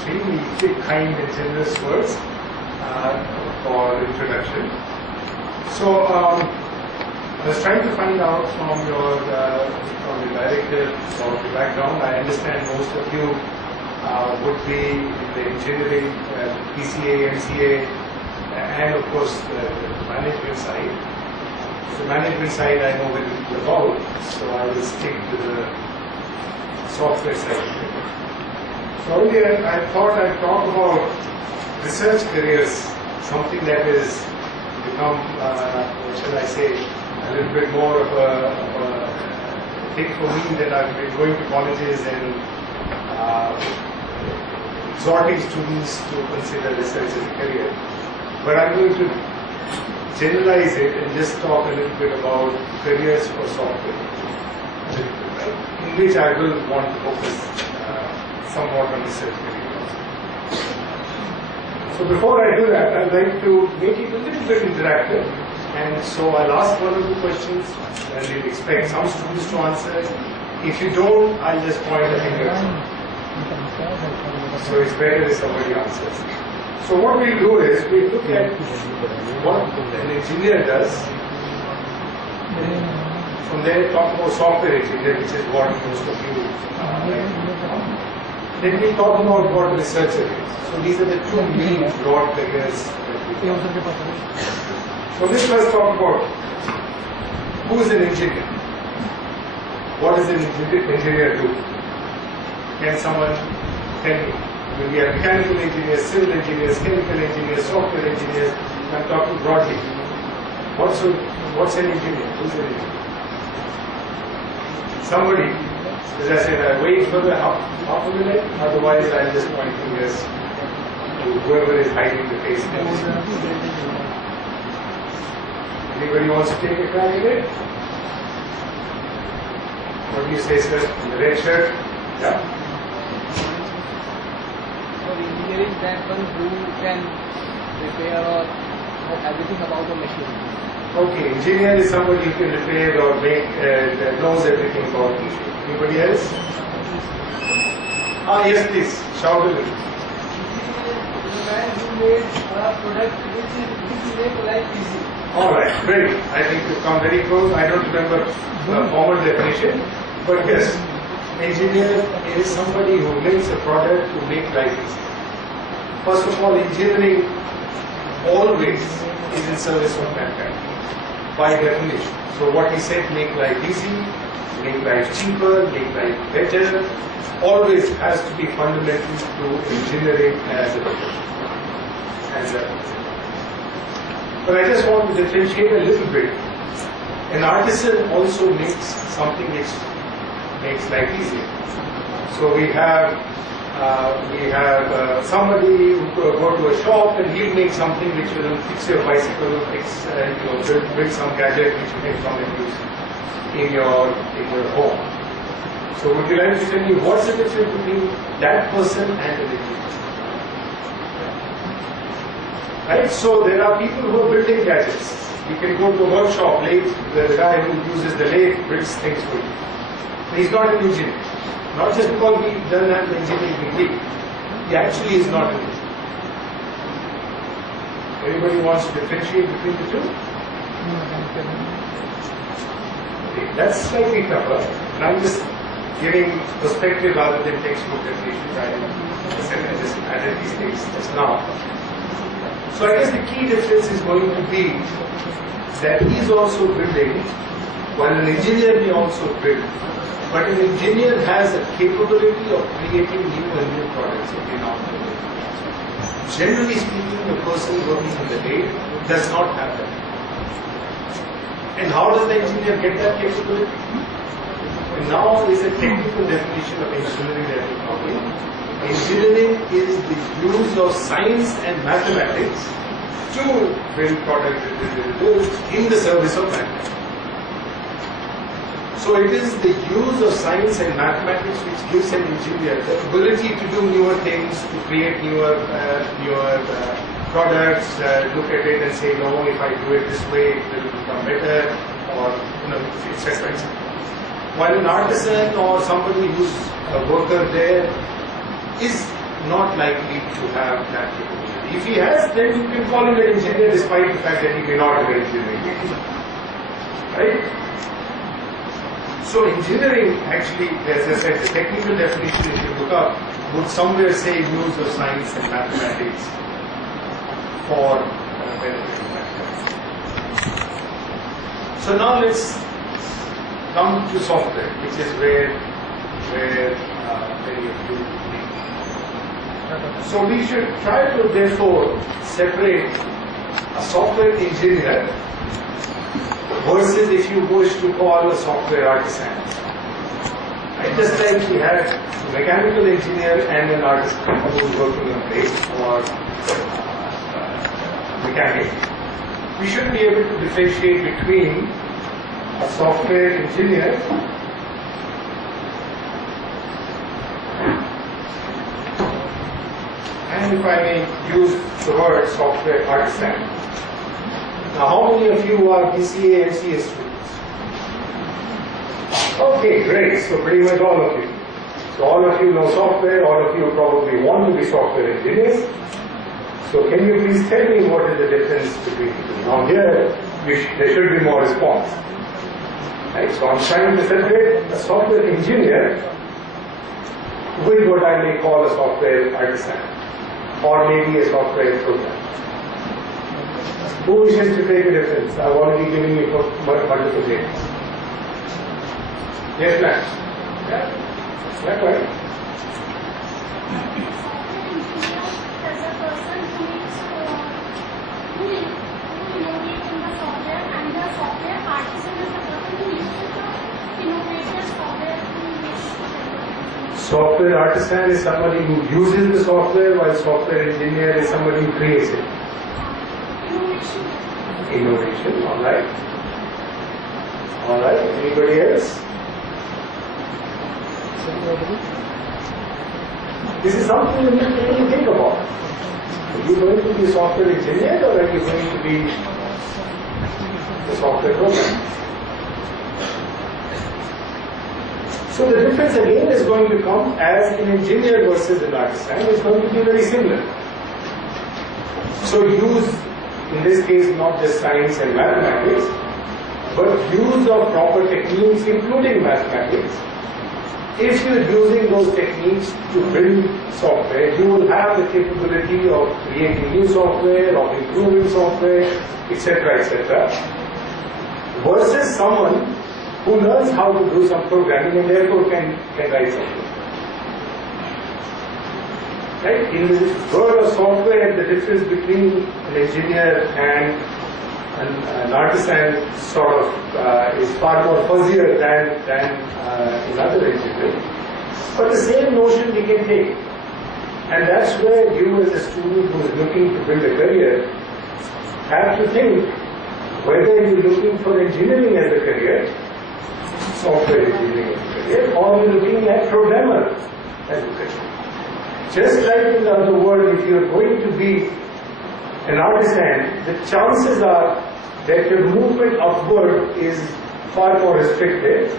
extremely kind and generous words for introduction. So I was trying to find out from the director or the background. I understand most of you would be in the engineering, PCA, MCA, and of course the management side. The management side I know very little about, so I will stick to the software side. So earlier I thought I'd talk about research careers, something that has become, what shall I say, a little bit more of a thing for me, that I've been going to colleges and exhorting students to consider research as a career. But I'm going to generalize it and just talk a little bit about careers for software, in which I will want to focus somewhat on research careers. So before I do that, I'd like to make it a little bit interactive. And so I'll ask one or two questions and we'll expect some students to answer. If you don't, I'll just point a finger. So it's better if somebody answers. So what we'll do is we'll look at what an engineer does. From there, talk about software engineer, which is what most of you Then we'll talk about what researcher is. So these are the two main broad careers that we have. So let's first talk about who is an engineer. What does an engineer do? Can someone tell me? We have mechanical engineers, civil engineers, chemical engineers, software engineers. I'm talking broadly. What's an engineer? Who's an engineer? Somebody, as I said, I wait for the half a minute, otherwise I'll just point fingers to whoever is hiding the face. Anybody wants to take a crack at it? What do you say, sir? In the red shirt? Yeah? For engineering, that one who can repair or know everything about the machine. Okay, engineer is somebody who can repair or make, that knows everything about the machine. Anybody else? Yes, please. Shout a little. The man who made a product which make life easy. Alright, great. I think you've come very close. I don't remember the formal definition, but yes, engineer is somebody who makes a product to make life easy. First of all, engineering always is in service of mankind, by definition. So what he said, make life easy, make life cheaper, make life better, always has to be fundamental to engineering as a profession. But I just want to differentiate a little bit. An artisan also makes something which makes life easier. So we have somebody who go to a shop and he'll make something which will fix your bicycle, build some gadget which you can come and use in your home. So would you like to tell me what's the difference between that person and an engineer? Right? So there are people who are building gadgets. You can go to a workshop, the guy who uses the lathe builds things for you. He's not an engineer. Not just because he doesn't have the engineering degree. He actually is not an engineer. Everybody wants to differentiate between the two? Okay, that's slightly tougher. And I'm just giving perspective rather than textbook definitions. I just added these things just now. So I guess the key difference is going to be that he is also building, while an engineer may also build, but an engineer has a capability of creating new and new products. Okay, now, generally speaking, the person working in the lathe does not have that. And how does the engineer get that capability? And now is a technical definition of engineering that we're talking. Engineering is the use of science and mathematics to build products in the service of mankind. So it is the use of science and mathematics which gives an engineer the ability to do newer things, to create newer products, look at it and say, no, if I do it this way, it will become better, or etc. While an artisan or somebody who's a worker there is not likely to have that capability. If he has, then you can call him an engineer despite the fact that he may not have an engineering degree. Right? So engineering actually, as I said, the technical definition if you look up would somewhere say use of science and mathematics for benefiting mankind. So now let's come to software, which is where many of you So we should try to therefore separate a software engineer versus if you wish to call a software artisan. Right? Just like we have a mechanical engineer and an artisan who is working on brake or mechanic, we should be able to differentiate between a software engineer and, if I may use the word, software artisan. Now, how many of you are BCA and MCA students? Okay, great. So pretty much all of you. So all of you know software, all of you probably want to be software engineers. So can you please tell me what is the difference between the two? Now here, there should be more response. Right? So I'm trying to separate a software engineer with what I may call a software artisan, or maybe a software programmer. Who wishes to take a difference? I've already given you multiple names. Yes, ma'am. Yeah, that's right. Software artisan is somebody who uses the software, while software engineer is somebody who creates it. Innovation, alright. Alright, anybody else? This is something you need to really think about. Are you going to be a software engineer or are you going to be a software programmer? So the difference again is going to come as an engineer versus an artisan is going to be very similar. So use, in this case, not just science and mathematics, but use of proper techniques including mathematics. If you're using those techniques to build software, you will have the capability of creating new software, of improving software, etc., etc. Versus someone who learns how to do some programming and therefore can write something. Right? In the world of software, the difference between an engineer and an artisan sort of is far more fuzzier than in other engineering. But the same notion we can take. And that's where you as a student who is looking to build a career have to think whether you're looking for engineering as a career, software engineering as a career, or you're looking at programmer as a career. Just like in the other world, if you're going to be an artisan, the chances are that your movement upward is far more restricted.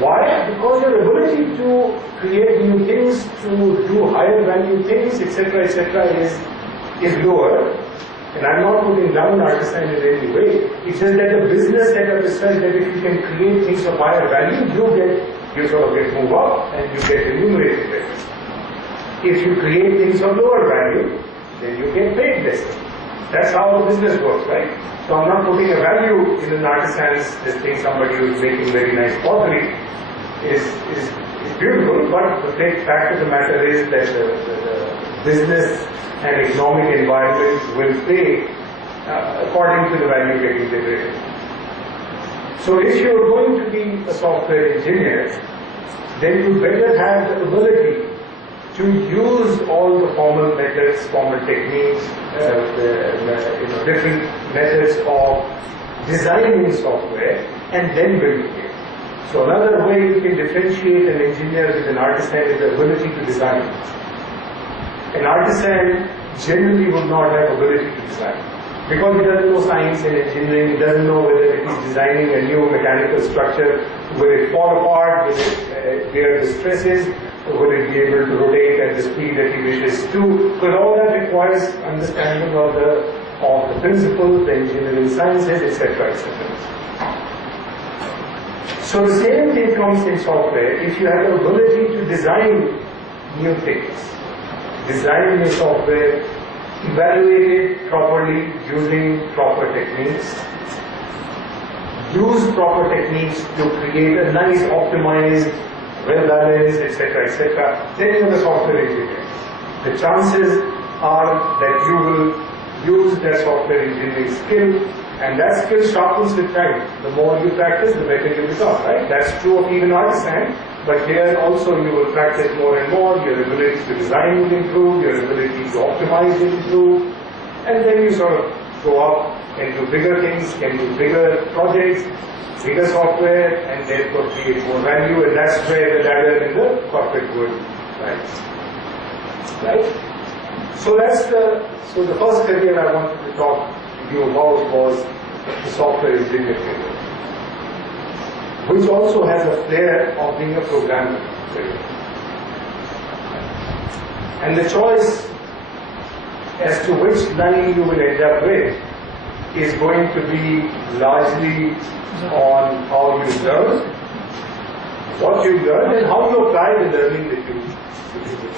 Why? Because your ability to create new things, to do higher value things, etc., is lower. And I'm not putting down artisan in any way. It's just that the business setup is such that if you can create things of higher value, you sort of get move up and you get remunerated better. If you create things of lower value, then you get paid less. That's how the business works, right? So I'm not putting a value in an artisan's thing. Somebody who is making very nice pottery is beautiful, but the fact of the matter is that the business and economic environment will pay according to the value getting generated. So if you're going to be a software engineer, then you better have the ability to use all the formal methods, formal techniques, different methods of designing software and then building it. So another way you can differentiate an engineer with an artisan is the ability to design. An artisan generally would not have ability to design. Because he doesn't know science and engineering, he doesn't know whether it is designing a new mechanical structure, will it fall apart, will it bear the stresses, will it be able to rotate at the speed that he wishes to. But all that requires understanding of the principles, the engineering sciences, etc., etc. So the same thing comes in software. If you have the ability to design new things, design new software, evaluate it properly using proper techniques, use proper techniques to create a nice, optimized, well-balanced, etc., then you are a software engineer. The chances are that you will use that software engineering skill, and that skill sharpens with time. The more you practice, the better you become, right? That's true of even artisan, but here also you will practice more and more, your ability to design will improve, your ability to optimize will improve, and then you sort of go up and do bigger things, can do bigger projects, bigger software, and therefore create more value, and that's where the ladder in the corporate world lies. Right? So so the first career I wanted to talk to you about was the software engineer career, which also has a flair of being a programmer career. And the choice as to which line you will end up with is going to be largely on how you learn, what you learn, and how you apply the learning that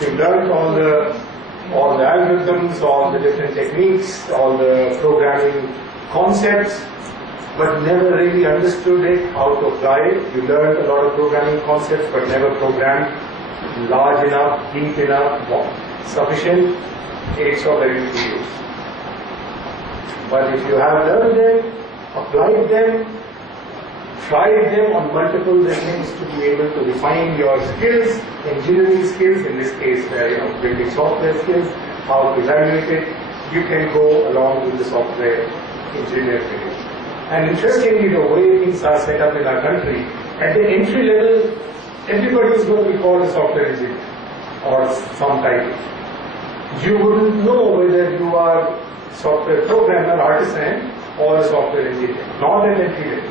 you learn all the algorithms, all the different techniques, all the programming concepts, but never really understood it, how to apply it. You learned a lot of programming concepts, but never programmed large enough, deep enough, sufficient. It's of very little use. But if you have learned them, applied them, tried them on multiple things to be able to refine your skills, engineering skills, in this case, building software skills, how to evaluate it, you can go along with the software engineer career. And interestingly, the way things are set up in our country, at the entry level, everybody is going to be called a software engineer or some title. You wouldn't know whether you are software programmer, artisan, or a software engineer, not at entry level.